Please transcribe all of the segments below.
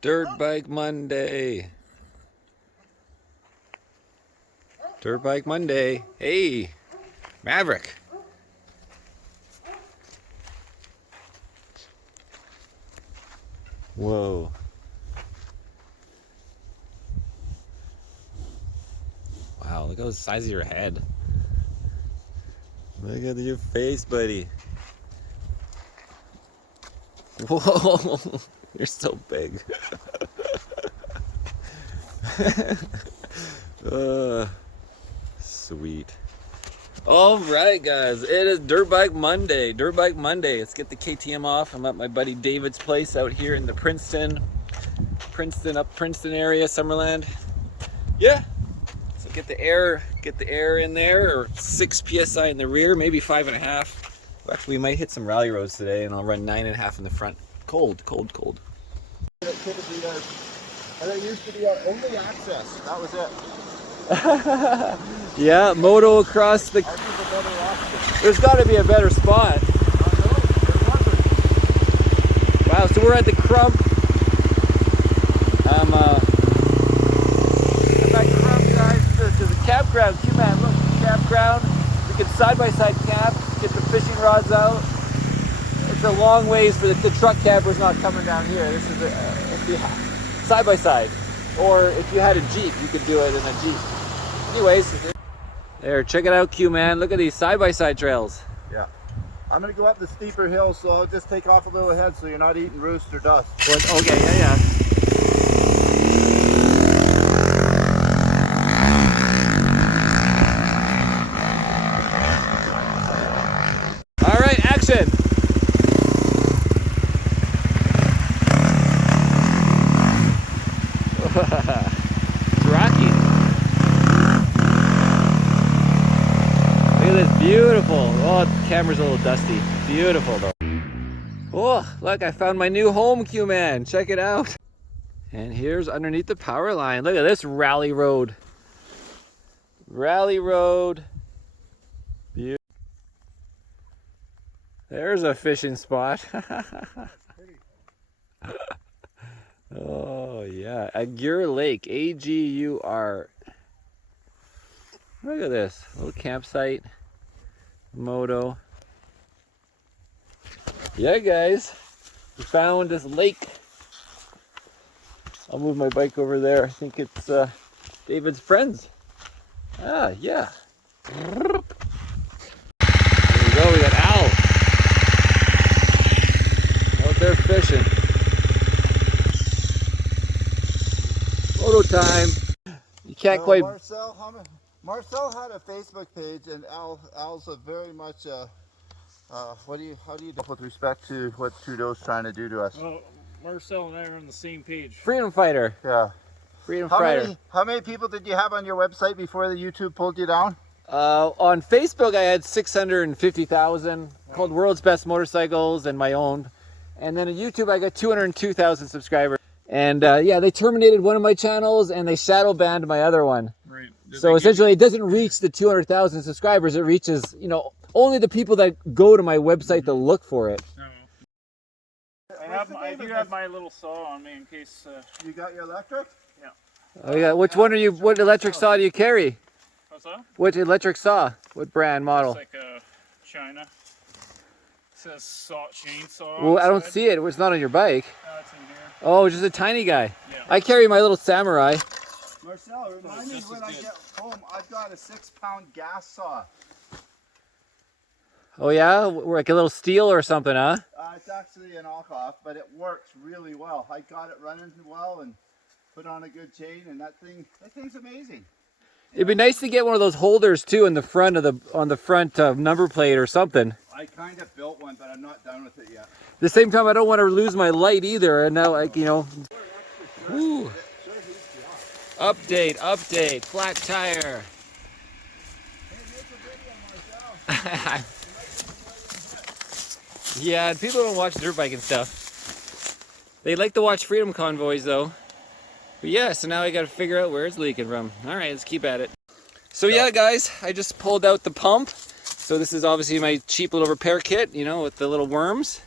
Dirt Bike Monday. Dirt Bike Monday. Hey, Maverick. Whoa. Wow, look at the size of your head. Look at your face, buddy. Whoa, you're so big. Sweet. All right, guys, it is Dirt Bike Monday. Dirt Bike Monday. Let's get the KTM off. I'm at my buddy David's place out here in the Princeton area, Summerland. Yeah. So get the air in there, or 6 psi in the rear, maybe 5.5. Actually, we might hit some rally roads today, and I'll run 9.5 in the front. Cold. It used to be our only access. That was it. Yeah, moto across the. There's got to be a better spot. Wow, so we're at the Crump. I'm at Crump, guys. This is a campground. Man, look, campground. We can side-by-side camp, get the fishing rods out. It's a long ways for the truck camper's not coming down here. This is a side-by-side. Or if you had a Jeep, you could do it in a Jeep. Anyways, there, check it out, Q, man. Look at these side-by-side trails. Yeah. I'm going to go up the steeper hill, so I'll just take off a little ahead so you're not eating roost or dust. Okay, yeah. All right, action. Rocky. Look at this, beautiful. Oh, the camera's a little dusty. Beautiful though. Oh, look, I found my new home, Q-Man. Check it out. And here's underneath the power line. Look at this rally road. Rally road. Beautiful. There's a fishing spot. Oh yeah, Agur Lake, A-G-U-R. Look at this little campsite, moto. Yeah, guys, we found this lake. I'll move my bike over there. I think it's David's friends. Ah, yeah. There we go. We got Al out there fishing. Photo time. You can't quite. Marcel had a Facebook page, and Al's a very much. How do you do with respect to what Trudeau's trying to do to us? Well, Marcel and I are on the same page. Freedom fighter. Yeah. Freedom fighter. How many people did you have on your website before the YouTube pulled you down? On Facebook, I had 650,000 called World's Best Motorcycles and my own. And then on YouTube, I got 202,000 subscribers. And yeah, they terminated one of my channels and they shadow banned my other one. Right. So essentially, it doesn't reach the 200,000 subscribers. It reaches, you know, only the people that go to my website to look for it. No. I do have my little saw on me in case. You got your electric? Yeah. Oh yeah. Which one are you? What electric saw do you carry? What's that? What electric saw? What brand model? It's like a China. It says saw chainsaw. Well, I don't see it. It's not on your bike. It's in here. Oh, just a tiny guy. Yeah. I carry my little Samurai. Marcel, remind me when I get home, I've got a 6-pound gas saw. Oh yeah, like a little steel or something, huh? It's actually an knockoff, but it works really well. I got it running well and put on a good chain, and that thing's amazing. It'd be nice to get one of those holders too in the front of on the front number plate or something. I kind of built one, but I'm not done with it yet. At the same time, I don't want to lose my light either, and now, like, you know. Ooh. Update, flat tire. Yeah, and people don't watch dirt bike and stuff. They like to watch Freedom Convoys though. But yeah, so now I got to figure out where it's leaking from. All right, let's keep at it. So yeah, guys, I just pulled out the pump. So this is obviously my cheap little repair kit, you know, with the little worms.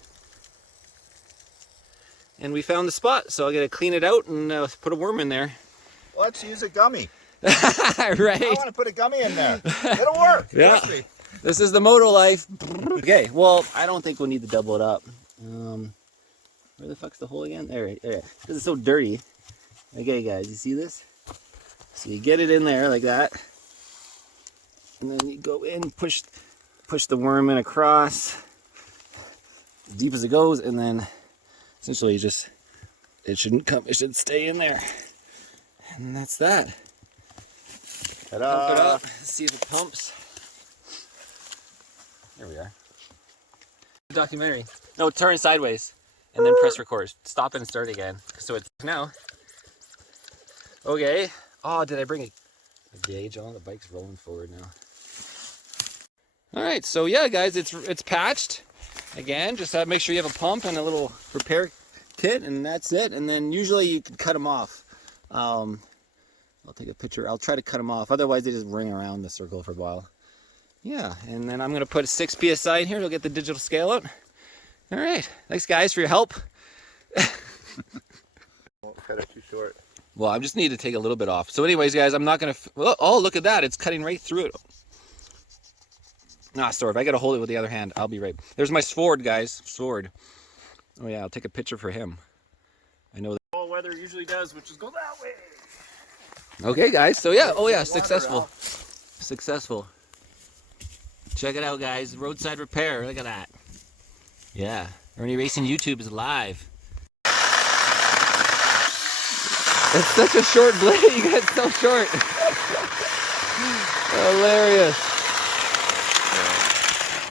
and we found the spot. So I'm gonna clean it out and put a worm in there. Let's use a gummy. Right. I want to put a gummy in there. It'll work. Yeah. Trust me. This is the moto life. Okay, well, I don't think we'll need to double it up. Where the fuck's the hole again? There, because it's so dirty. Okay, guys, you see this? So you get it in there like that, and then you go in, push the worm in across as deep as it goes, and then essentially it shouldn't come. It should stay in there, and that's that. Pump it up. Let's see if it pumps. There we are. Documentary. No, turn sideways and then press record. Stop and start again. So it's now. Okay. Oh, did I bring a gauge on? The bike's rolling forward now. All right. So yeah, guys, it's patched. Again, just make sure you have a pump and a little repair kit, and that's it. And then usually you can cut them off. I'll take a picture. I'll try to cut them off. Otherwise, they just ring around the circle for a while. Yeah, and then I'm going to put 6 PSI in here. It'll get the digital scale out. All right. Thanks, guys, for your help. Won't cut it too short. Well, I just need to take a little bit off. So anyways, guys, I'm not going to... Oh, look at that. It's cutting right through it. Sorry. If I got to hold it with the other hand, I'll be right... There's my sword, guys. Sword. Oh, yeah. I'll take a picture for him. I know that... All weather usually does, which is go that way. Okay, guys. So, yeah. Oh, yeah. Successful. Successful. Check it out, guys. Roadside repair. Look at that. Yeah. Irnie Racing YouTube is live. It's such a short blade. You got so short. Hilarious.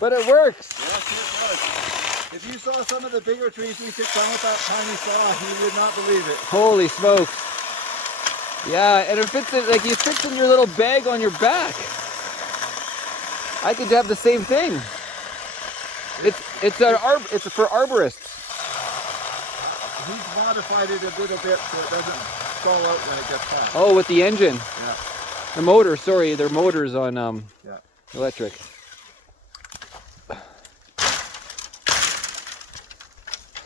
But it works. Yes, it does. If you saw some of the bigger trees we took down with that tiny saw, you would not believe it. Holy smokes. Yeah, and it fits in, like, it fits in your little bag on your back. I could have the same thing. It's for arborists. He's modified it a little bit so it doesn't fall out when it gets hot. Oh, with the engine. Yeah. The motor, sorry, their motors on Yeah. electric.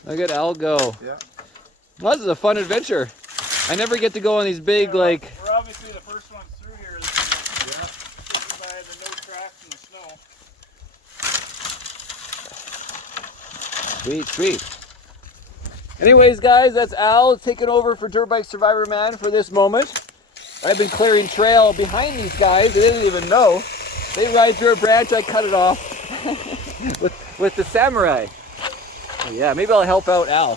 Look at Al go. Yeah. Well, this is a fun adventure. I never get to go on these big, like... We're obviously the first ones through here. Yeah. By the no tracks in the snow. Sweet, sweet. Anyways, guys, that's Al taking over for Dirt Bike Survivor Man for this moment. I've been clearing trail behind these guys. They didn't even know. They ride through a branch, I cut it off with the samurai. Oh, yeah, maybe I'll help out Al.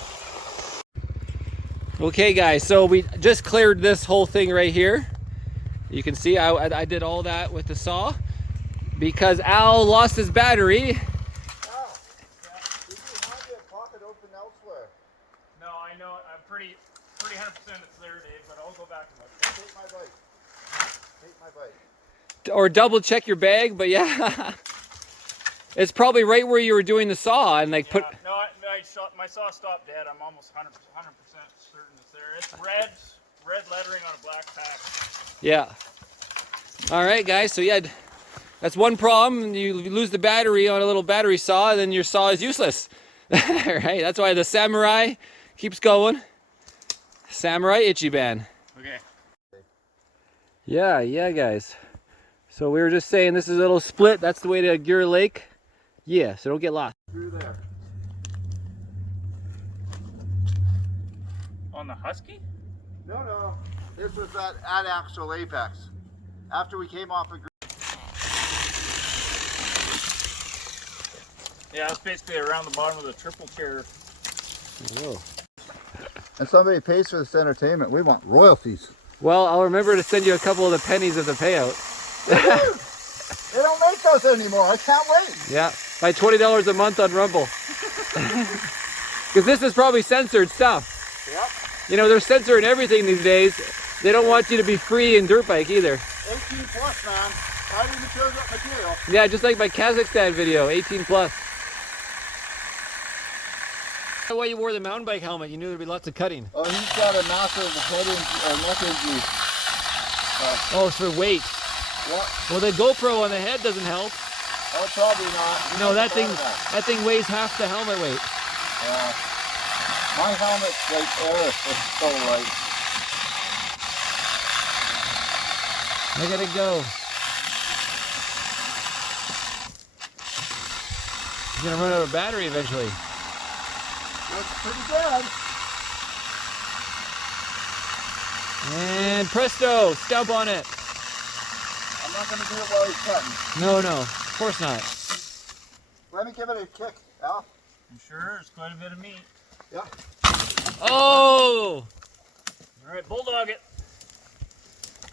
Okay, guys, so we just cleared this whole thing right here. You can see I did all that with the saw because Al lost his battery. Oh, yeah. This is not a pocket open elsewhere. No, I know. I'm pretty 100% it's there, Dave, but I'll go back and look. Take my bike. Take my bike. Or double check your bag, but yeah. It's probably right where you were doing the saw and like Yeah, put... no, my saw stopped dead. I'm almost 100% certain it's there. It's red lettering on a black pack. Yeah. All right, guys. So yeah, that's one problem. You lose the battery on a little battery saw, and then your saw is useless. Right? That's why the samurai keeps going. Samurai Itcheban. Okay. Yeah, guys. So we were just saying this is a little split. That's the way to Gear Lake. Yeah, so don't get lost. Through there. On the Husky? No. This was at AMSOIL Apex. After we came off of... Yeah, it's basically around the bottom of the triple chair. Oh. And somebody pays for this entertainment. We want royalties. Well, I'll remember to send you a couple of the pennies of the payout. They don't make those anymore. I can't wait. Yeah, by $20 a month on Rumble. Because this is probably censored stuff. Yep. You know, they're censoring everything these days. They don't want you to be free in dirt bike either. 18 plus, man. Highly material. Yeah, just like my Kazakhstan video, 18 plus. That's why you wore the mountain bike helmet. You knew there'd be lots of cutting. Oh, he's got a massive head neck injury. Oh, it's for weight. What? Well, the GoPro on the head doesn't help. Oh, probably not. No, that thing weighs half the helmet weight. Yeah. My helmet's like air. It's so light. Look at it go. He's gonna run out of battery eventually. Looks pretty good. And presto, stump on it. I'm not going to do it while he's cutting. No, no, of course not. Let me give it a kick, Al. You sure? It's quite a bit of meat. Yeah. Oh! All right, bulldog it.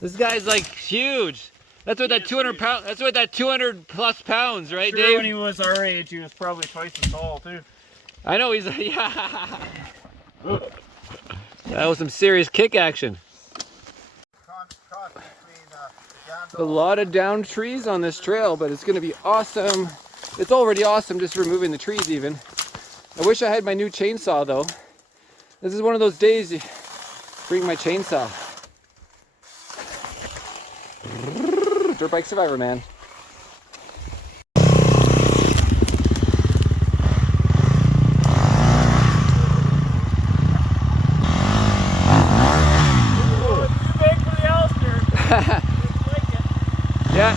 This guy's like huge. That's what that 200 pound. That's what that 200 plus pounds, right, Sure, Dave? when he was our age, he was probably twice as tall too. I know he's yeah. That was some serious kick action. A lot of downed trees on this trail, but it's going to be awesome. It's already awesome just removing the trees even. I wish I had my new chainsaw though. This is one of those days you bring my chainsaw. Dirt bike survivor, man. Oh, it's too big for the Alistair. Yeah.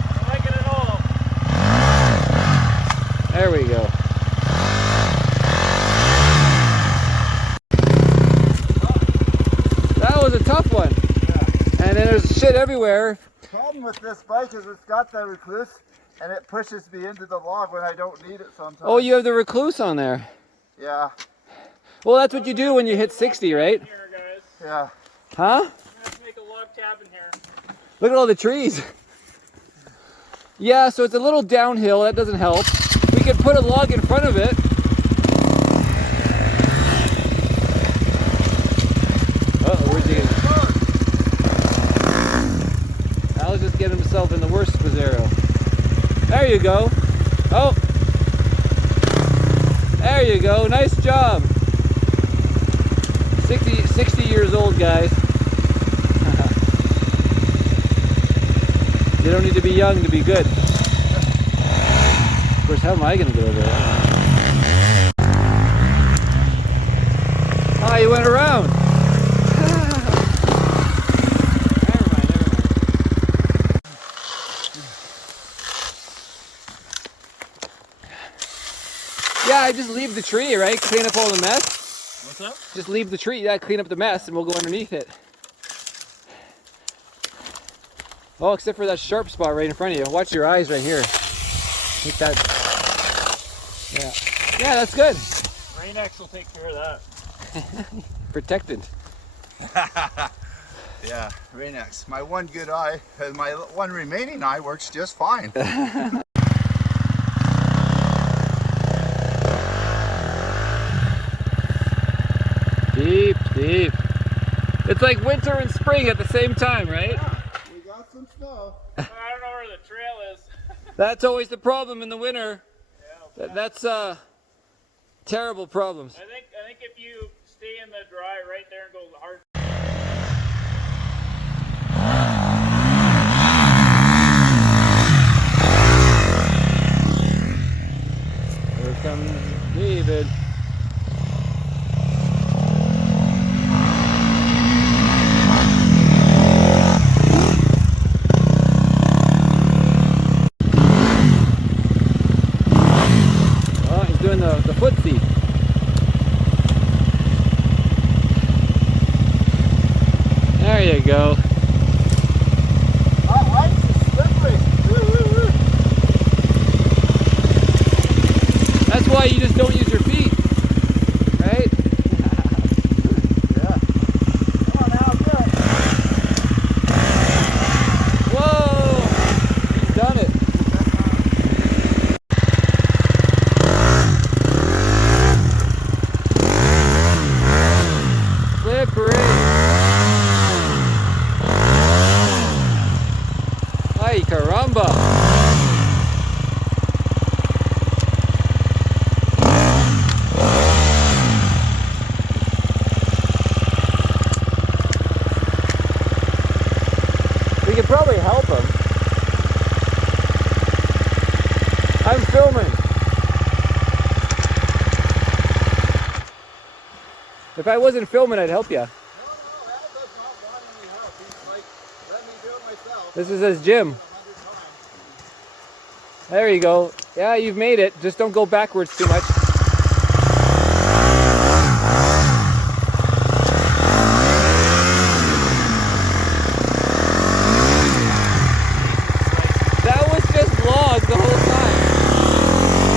I don't like it at all. There we go. That was a tough one. Yeah. And then there's shit everywhere. The problem with this bike is it's got the recluse and it pushes me into the log when I don't need it sometimes. Oh, you have the recluse on there. Yeah. Well, that's what you do when you hit 60, right? Here, guys. Yeah. Huh? I'm gonna have to make a log cabin here. Look at all the trees. Yeah, so it's a little downhill. That doesn't help. We could put a log in front of it. Uh-oh, where's he getting? Al's just getting himself in the worst Pizzero. There you go. Oh. There you go. Nice job. 60 years old, guys. You don't need to be young to be good. Of course, how am I going to get over there? Oh, you went around. Never mind. Yeah, I just leave the tree, right? Clean up all the mess. What's up? Just leave the tree, yeah, clean up the mess, and we'll go underneath it. Oh, except for that sharp spot right in front of you. Watch your eyes right here. Take that. Yeah. Yeah, that's good. Rain-X will take care of that. Protected. Yeah, Rain-X. My one good eye, and my one remaining eye works just fine. Deep, deep. It's like winter and spring at the same time, right? Yeah, we got some snow. I don't know where the trail is. That's always the problem in the winter. Yeah, That's terrible problems. I think if you stay in the dry right there and go hard. Here comes David. Oh, he's doing the footsie. There you go. That ice is slippery. That's why you just don't use your feet, right? Yeah. Come on now, do it. Whoa! He's done it. Slippery. Ay, caramba. We could probably help him. I'm filming. If I wasn't filming, I'd help you. No, Al does not want any help. He's like, let me do it myself. This is his gym. 100 times. There you go. Yeah, you've made it. Just don't go backwards too much. That was just log the whole time.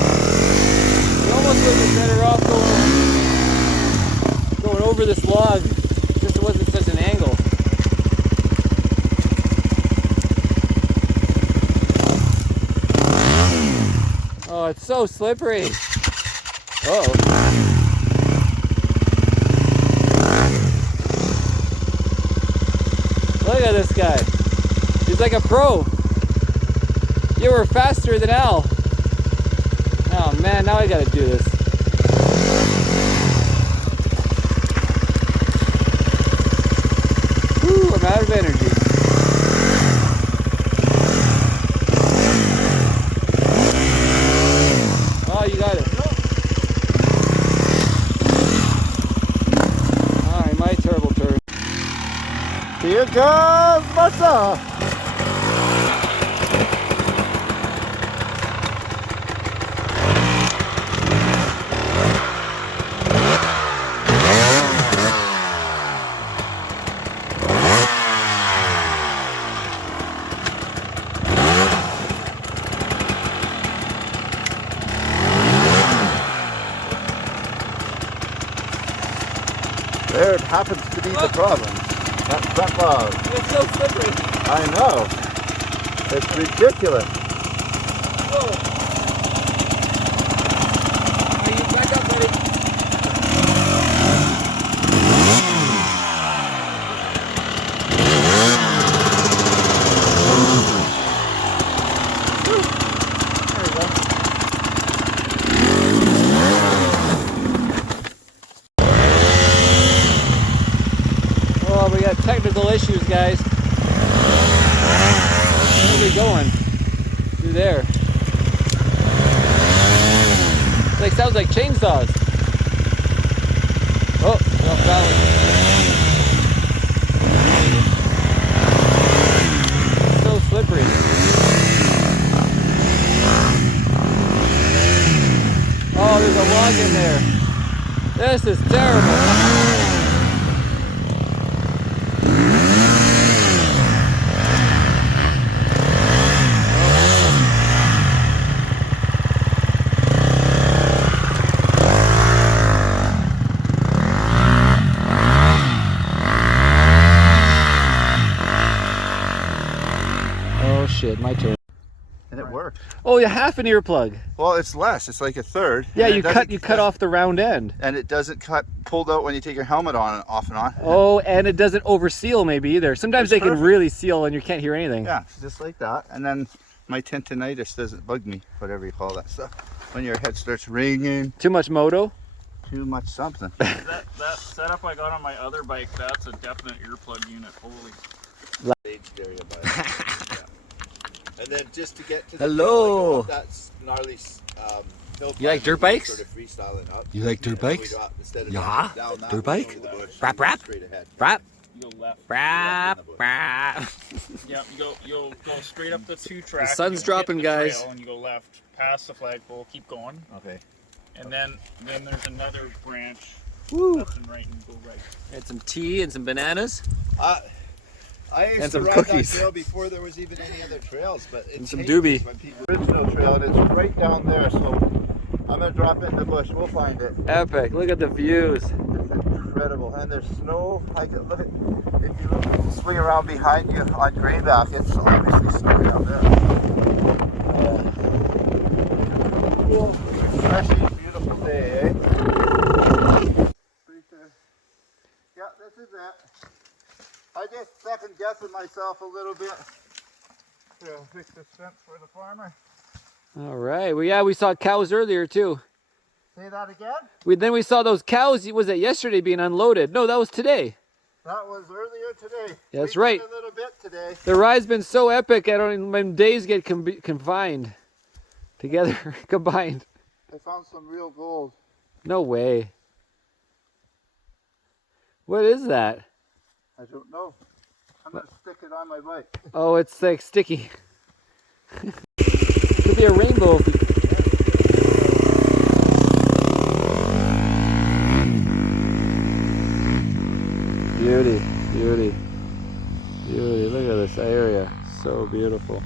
You almost would have been better off going over this log, just it wasn't such an angle. Oh, it's so slippery. Uh-oh. Look at this guy. He's like a pro. You were faster than Al. Oh man, now I gotta do this. Woo, I'm out of energy. Oh, you got it. Alright, my turbo turn. Here comes Marcel. There it happens to be the problem. That front log. It's so slippery. I know. It's ridiculous. Whoa. Are you back up, buddy? There we go. Oh, we got technical issues, guys. Where are we going? Through there. Like sounds like chainsaws. Oh, no balance. So slippery. Oh, there's a log in there. This is terrible. Oh shit, my turn. And it worked. Oh, you half an earplug. Well, it's less. It's like a third. Yeah, And you cut off the round end. And it doesn't cut pulled out when you take your helmet on and off and on. Oh, and it doesn't over seal maybe either. Sometimes It's they perfect. can really seal and you can't hear anything. Yeah, just like that. And then my tendinitis doesn't bug me, whatever you call that stuff. When your head starts ringing, Too much moto. too much something. That setup I got on my other bike, that's a definite earplug unit. Holy. Stage area, but yeah. And then just to get to the Hello. that's gnarly. You like dirt bikes? Sort of freestyling up. You like dirt And then we bikes? got- instead of Yeah. down that, Dirt we bike? go to the bush, Rap, we go rap. straight ahead. Rap, You go left. rap, rap. Yeah, you'll go straight up the two track. The sun's you hit dropping, the guys. trail, and you go left past the flagpole, keep going, Okay. and then there's another branch. Woo. Left and right, and go right. And some tea and some bananas. I used And to some ride cookies. that trail before there was even any other trails, but it And some changes doobie. when people original trail, and it's right down there. So I'm gonna drop in the bush. We'll find it. Epic. Look at the views. It's incredible, and there's snow. I can look at, if you look, swing around behind you on Greenback, it's obviously snowy down there. Cool, refreshing, beautiful day, eh? Pretty sure. Yeah, this is it. I just second guessing myself a little bit. Here, fix this fence for the farmer. All right. Well, yeah, we saw cows earlier too. Say that again? Then we saw those cows, was it yesterday, being unloaded? No, that was today. That was earlier today. Yeah, that's We right. did a little bit today. The ride's been so epic, I don't even, my days get confined. Together, combined. I found some real gold. No way. What is that? I don't know. I'm going to stick it on my bike. Oh, it's like sticky. Could be a rainbow. Beauty, beauty, beauty. Look at this area. So beautiful.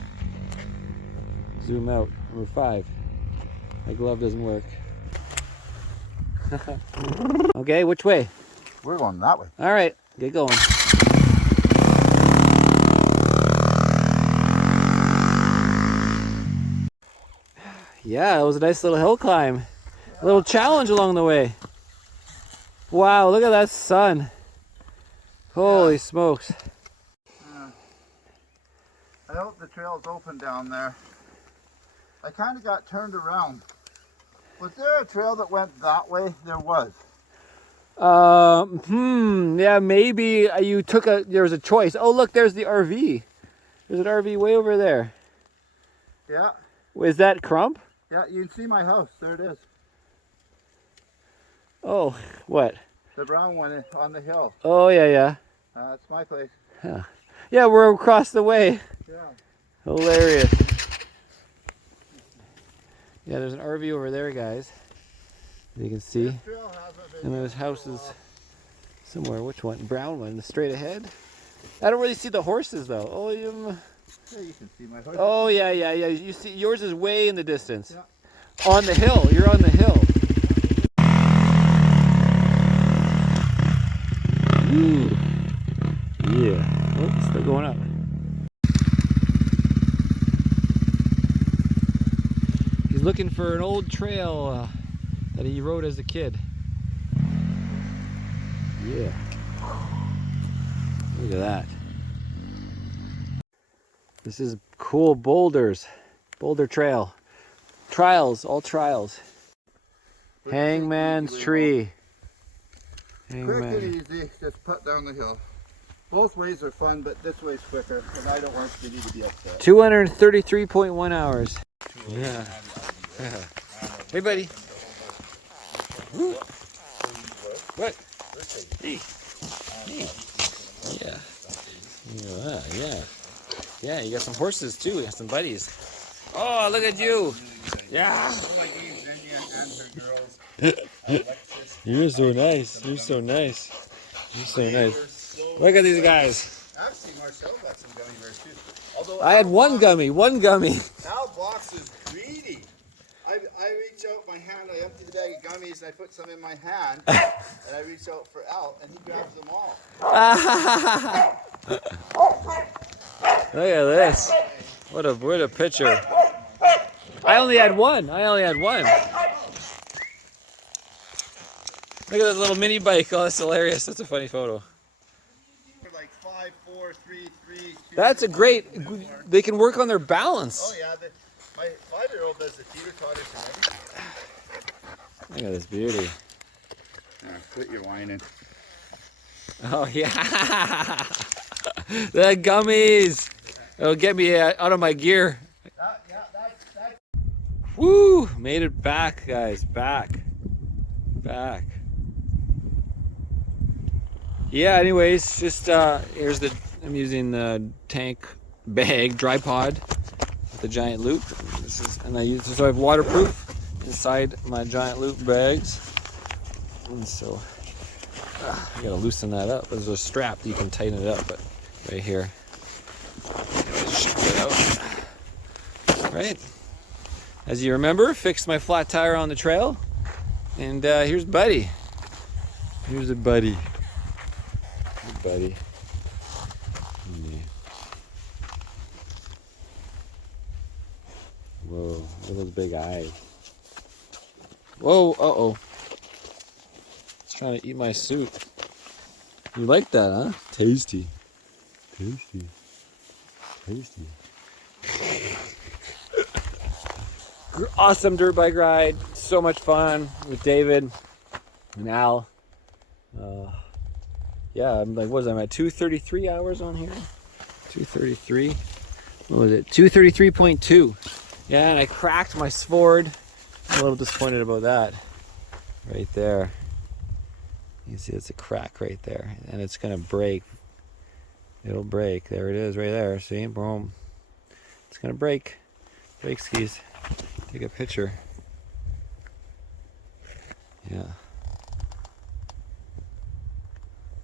Zoom out. Number 5. My glove doesn't work. Okay, which way? We're going that way. All right, get going. Yeah, it was a nice little hill climb. A little challenge along the way. Wow, look at that sun. Holy smokes. I hope the trail's open down there. I kind of got turned around. Was there a trail that went that way? There was. Yeah, maybe you took there was a choice. Oh, look, there's the RV. There's an RV way over there. Yeah. Is that Crump? Yeah, you can see my house. There it is. Oh, what? The brown one on the hill. Oh, yeah, yeah. That's my place. Huh. Yeah, we're across the way. Yeah. Hilarious. Yeah, there's an RV over there, guys. You can see. This trail hasn't been And there's used for a houses while. somewhere. Which one? Brown one, straight ahead. I don't really see the horses though. Oh, Yeah, you can see my horse. oh yeah, yeah, yeah. You see, yours is way in the distance. Yeah. On the hill. You're on the hill. Ooh. Yeah. Oh, it's still going up. He's looking for an old trail that he rode as a kid. Yeah. Look at that. This is cool boulders. Boulder trail. Trials, all trials. Hangman's tree. Quick Hangman. and easy, just put down the hill. Both ways are fun, but this way's quicker, and I don't want you to be upset. 233.1 hours. Yeah. Hey, buddy. What? Hey. Hey. Yeah. Yeah. Yeah. Yeah, you got some horses too. You got some buddies. Oh, look at you. Yeah. You're so nice. You're so nice. You're so nice. Look at these guys. Actually, Marcel got some gummy bears too. Although I had one gummy. Al Box is greedy. I reach out my hand, I empty the bag of gummies, and I put some in my hand, and I reach out for Al, and he grabs them all. Look at this. What a picture. I only had one. Look at this little mini bike. Oh, that's hilarious. That's a funny photo. For like 5, 4, 3, 3, 2. That's a great. They can work on their balance. Oh yeah, my 5-year-old does the teeter totters and everything. Look at this beauty. Quit your whining. Oh yeah. The gummies. It'll get me out of my gear. Woo! Made it back, guys. Back. Yeah. Anyways, just here's I'm using the tank bag dry pod with the giant loop. And I use so I have waterproof inside my giant loop bags. And so I gotta loosen that up. There's a strap that you can tighten it up, but right here. Anyways, check it out. Right. As you remember, fixed my flat tire on the trail. And here's Buddy. Here's a buddy. Hey, buddy. Yeah. Whoa, look at those big eyes. Whoa, uh-oh. It's trying to eat my soup. You like that, huh? Tasty. Tasty. Tasty. Awesome dirt bike ride. So so much fun with David and Al. Yeah, I'm like, what was I at 233 hours on here? 233. What was it? 233.2. Yeah, and I cracked my sword. I'm a little disappointed about that. Right there. You can see it's a crack right there, and it's gonna break. It'll break. There it is, right there. See, boom. It's gonna break. Brake skis. Take a picture. Yeah.